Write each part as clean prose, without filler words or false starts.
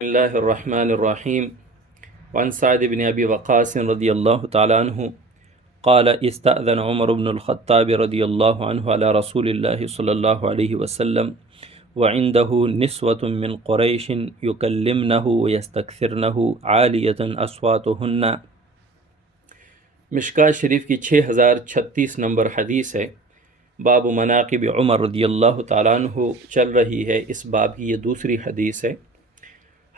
بسم الله الرحمن الرحيم وعن سعد بن أبي وقاص رضي الله تعالى عنه قال استأذن عمر بن الخطاب رضي الله عنه على رسول الله صلى الله عليه وسلم وعنده نسوة من قريش يكلمنه ويستكثرنه عالية أصواتهن۔ مشکوٰۃ شریف کی 6036 نمبر حدیث ہے۔ باب مناقب عمر رضی اللہ تعالیٰ عنہ چل رہی ہے، اس باب کی یہ دوسری حدیث ہے۔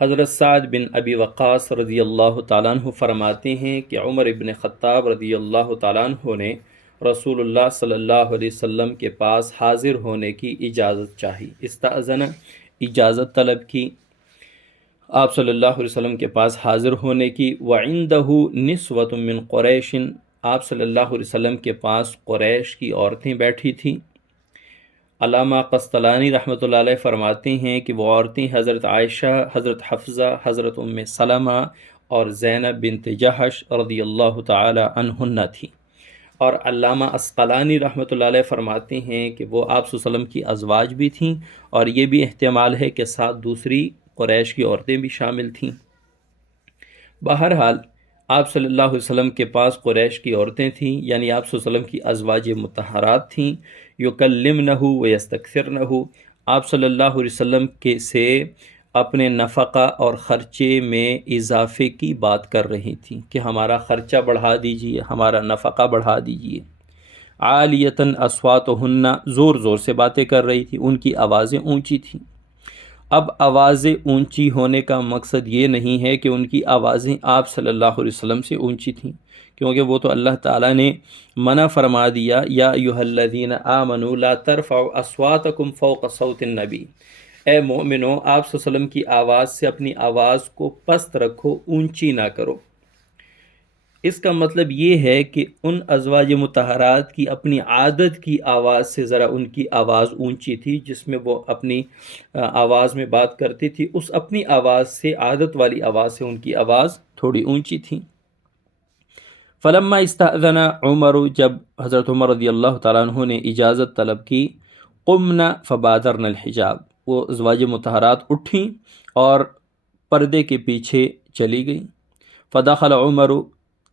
حضرت سعد بن ابی وقاص رضی اللہ تعالیٰ عنہ فرماتے ہیں کہ عمر ابن خطاب رضی اللہ تعالیٰ عنہ نے رسول اللہ صلی اللہ علیہ وسلم کے پاس حاضر ہونے کی اجازت چاہی، استأذن اجازت طلب کی آپ صلی اللہ علیہ وسلم کے پاس حاضر ہونے کی۔ وعنده نسوة من قریش، آپ صلی اللہ علیہ وسلم کے پاس قریش کی عورتیں بیٹھی تھیں۔ علامہ قسطلانی رحمۃ اللہ علیہ فرماتے ہیں کہ وہ عورتیں حضرت عائشہ، حضرت حفصہ، حضرت ام سلمہ اور زینب بنت جحش رضی اللہ تعالی عنہن تھیں۔ اور علامہ عسقلانی رحمۃ اللہ علیہ فرماتے ہیں کہ وہ آپ صلی اللہ علیہ وسلم کی ازواج بھی تھیں، اور یہ بھی احتمال ہے کہ ساتھ دوسری قریش کی عورتیں بھی شامل تھیں۔ بہرحال آپ صلی اللہ علیہ وسلم کے پاس قریش کی عورتیں تھیں، یعنی آپ صلی اللہ علیہ وسلم کی ازواج مطہرات تھیں۔ یکلمنہ ویستکثرنہ، آپ صلی اللہ علیہ وسلم کے سے اپنے نفقہ اور خرچے میں اضافے کی بات کر رہی تھیں کہ ہمارا خرچہ بڑھا دیجیے، ہمارا نفقہ بڑھا دیجیے۔ عالیتاً اصواتہن، زور زور سے باتیں کر رہی تھی، ان کی آوازیں اونچی تھیں۔ اب آوازیں اونچی ہونے کا مقصد یہ نہیں ہے کہ ان کی آوازیں آپ صلی اللہ علیہ وسلم سے اونچی تھیں، کیونکہ وہ تو اللہ تعالیٰ نے منع فرما دیا، یا ایھا الذین آمنوا لا ترفعوا اصواتکم فوق صوت النبی، اے مومنو آپ صلی اللہ علیہ وسلم کی آواز سے اپنی آواز کو پست رکھو، اونچی نہ کرو۔ اس کا مطلب یہ ہے کہ ان ازواج مطہرات کی اپنی عادت کی آواز سے ذرا ان کی آواز اونچی تھی، جس میں وہ اپنی آواز میں بات کرتی تھی، اس اپنی آواز سے، عادت والی آواز سے ان کی آواز تھوڑی اونچی تھی۔ فلما استأذن عمر، جب حضرت عمر رضی اللہ تعالیٰ عنہ نے اجازت طلب کی، قمنا فبادرن الحجاب، وہ ازواج مطہرات اٹھیں اور پردے کے پیچھے چلی گئیں۔ فدخل عمر،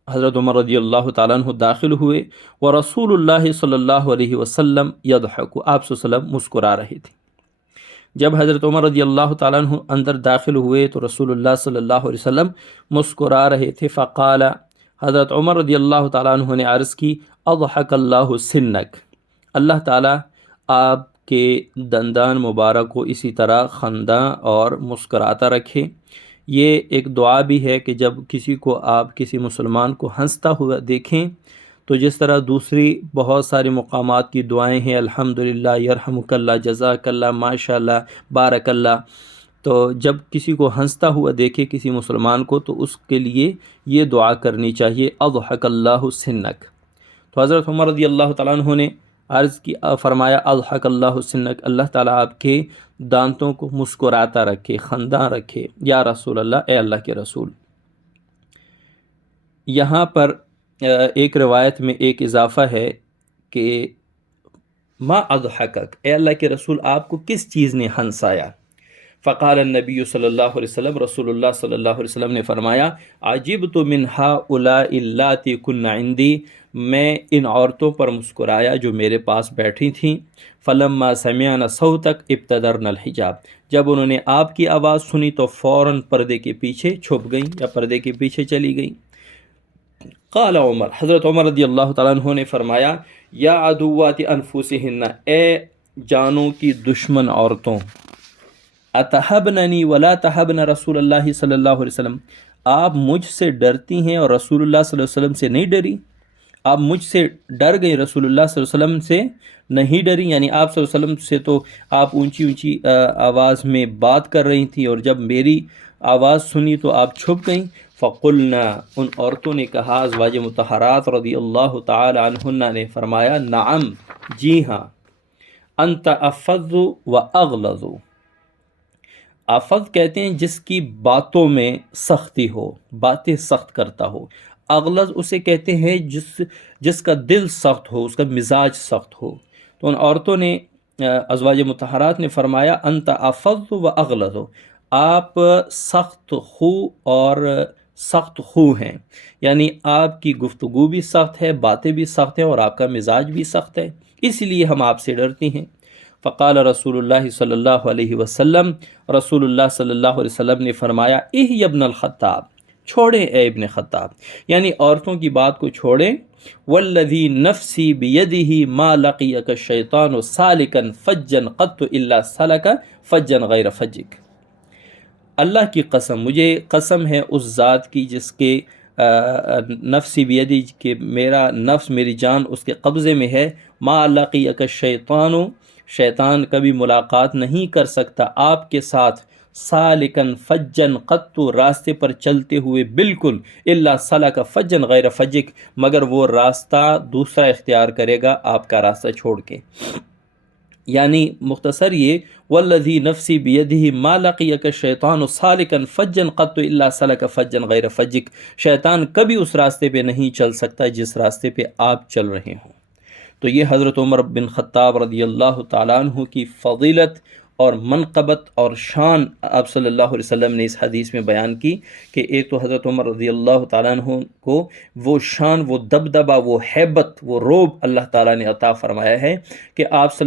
حضرت عمر رضی اللہ تعالیٰ عنہ داخل ہوئے، ورسول اللہ صلی اللہ علیہ وسلم یضحک، آپ صلی اللہ علیہ وسلم مسکرا رہے تھے۔ جب حضرت عمر رضی اللہ تعالیٰ عنہ اندر داخل ہوئے تو رسول اللہ صلی اللہ علیہ وسلم مسکرا رہے تھے۔ فقال، حضرت عمر رضی اللہ تعالیٰ عنہ نے عرض کی، اضحک اللہ سنک، اللہ تعالیٰ آپ کے دندان مبارک کو اسی طرح خنداں اور مسکراتا رکھے۔ یہ ایک دعا بھی ہے کہ جب کسی کو آپ کسی مسلمان کو ہنستا ہوا دیکھیں تو جس طرح دوسری بہت ساری مقامات کی دعائیں ہیں، الحمدللہ، یرحمک اللہ، جزاک اللہ، ماشاءاللہ، بارک اللہ، تو جب کسی کو ہنستا ہوا دیکھے کسی مسلمان کو تو اس کے لیے یہ دعا کرنی چاہیے، اضحک اللہ سنک۔ تو حضرت عمر رضی اللہ تعالیٰ عنہ نے عرض کی، فرمایا، اضحک اللہ سنک، اللہ تعالیٰ آپ کے دانتوں کو مسکراتا رکھے، خنداں رکھے، یا رسول اللہ، اے اللہ کے رسول۔ یہاں پر ایک روایت میں ایک اضافہ ہے کہ ما اضحکک، اے اللہ کے رسول آپ کو کس چیز نے ہنسایا؟ فقال النبی صلی اللہ علیہ وسلم، رسول اللہ صلی اللہ علیہ وسلم نے فرمایا، عجبت من ہؤلاء اللاتی کن عندی، میں ان عورتوں پر مسکرایا جو میرے پاس بیٹھی تھیں۔ فلما سمعن صوتک ابتدرن الحجاب، جب انہوں نے آپ کی آواز سنی تو فوراً پردے کے پیچھے چھپ گئیں یا پردے کے پیچھے چلی گئیں۔ قال عمر، حضرت عمر رضی اللہ تعالیٰ عنہ نے فرمایا، یا عدوات انفسہن، اے جانوں کی دشمن عورتوں، اتحبننی ولا تحبن رسول اللہ صلی اللہ علیہ وسلم، آپ مجھ سے ڈرتی ہیں اور رسول اللہ صلی اللہ علیہ وسلم سے نہیں ڈری؟ آپ مجھ سے ڈر گئی، رسول اللہ صلی اللہ علیہ وسلم سے نہیں ڈری، یعنی آپ صلی اللہ علیہ وسلم سے تو آپ اونچی اونچی آواز میں بات کر رہی تھیں، اور جب میری آواز سنی تو آپ چھپ گئیں۔ فقلنا، ان عورتوں نے کہا، ازواج مطہرات رضی اللہ تعالی عنہن نے فرمایا، نعم، جی ہاں، انت افض و اغلظ، افض کہتے ہیں جس کی باتوں میں سختی ہو، باتیں سخت کرتا ہو، اغلظ اسے کہتے ہیں جس کا دل سخت ہو، اس کا مزاج سخت ہو۔ تو ان عورتوں نے، ازواج مطہرات نے فرمایا، انت افض و اغلظ، آپ سخت خو اور سخت خو ہیں، یعنی آپ کی گفتگو بھی سخت ہے، باتیں بھی سخت ہیں، اور آپ کا مزاج بھی سخت ہے، اس لیے ہم آپ سے ڈرتے ہیں۔ فقال رسول اللہ صلی اللہ علیہ وسلم، رسول اللہ صلی اللہ علیہ وسلم نے فرمایا، اہ ابن الخطاب، چھوڑیں اے ابن خطاب، یعنی عورتوں کی بات کو چھوڑیں۔ والذی نفسی بیدہ ما لقیک الشیطان سالکا فجا قط الا سلک فجا غیر فجک۔ اللہ کی قسم، مجھے قسم ہے اس ذات کی جس کے نفسی بیدی، کہ میرا نفس، میری جان اس کے قبضے میں ہے، ما لقیک الشیطان، شیطان کبھی ملاقات نہیں کر سکتا آپ کے ساتھ، سالکن فجن قط، راستے پر چلتے ہوئے بالکل، الا سلک فجن غیر فجک، مگر وہ راستہ دوسرا اختیار کرے گا آپ کا راستہ چھوڑ کے۔ یعنی مختصر یہ، والذی نفسی بیدہ ما لقیک الشیطان سالکا فجا قط الا سلک فجا غیر فجک، شیطان کبھی اس راستے پہ نہیں چل سکتا جس راستے پہ آپ چل رہے ہوں۔ تو یہ حضرت عمر بن خطاب رضی اللہ تعالیٰ عنہ کی فضیلت اور منقبت اور شان آپ صلی اللہ علیہ وسلم نے اس حدیث میں بیان کی، کہ ایک تو حضرت عمر رضی اللہ تعالیٰ عنہ کو وہ شان، وہ دبدبہ، وہ ہیبت، وہ روب اللہ تعالیٰ نے عطا فرمایا ہے کہ آپ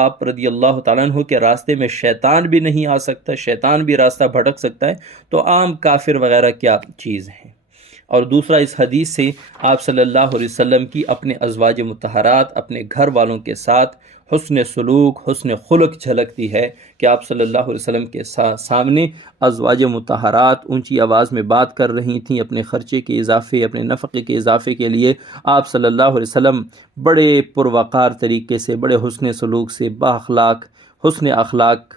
آپ رضی اللہ تعالیٰ عنہ کے راستے میں شیطان بھی نہیں آ سکتا، شیطان بھی راستہ بھٹک سکتا ہے، تو عام کافر وغیرہ کیا چیز ہیں۔ اور دوسرا، اس حدیث سے آپ صلی اللہ علیہ وسلم کی اپنے ازواج مطہرات، اپنے گھر والوں کے ساتھ حسن سلوک، حسن خلق جھلکتی ہے، کہ آپ صلی اللہ علیہ وسلم کے سامنے ازواج مطہرات اونچی آواز میں بات کر رہی تھیں اپنے خرچے کے اضافے، اپنے نفقے کے اضافے کے لیے۔ آپ صلی اللہ علیہ وسلم بڑے پروقار طریقے سے، بڑے حسن سلوک سے، بااخلاق، حسن اخلاق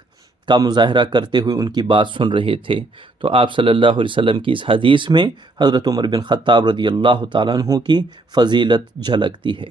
کا مظاہرہ کرتے ہوئے ان کی بات سن رہے تھے۔ تو آپ صلی اللہ علیہ وسلم کی اس حدیث میں حضرت عمر بن خطاب رضی اللہ تعالیٰ عنہ کی فضیلت جھلکتی ہے۔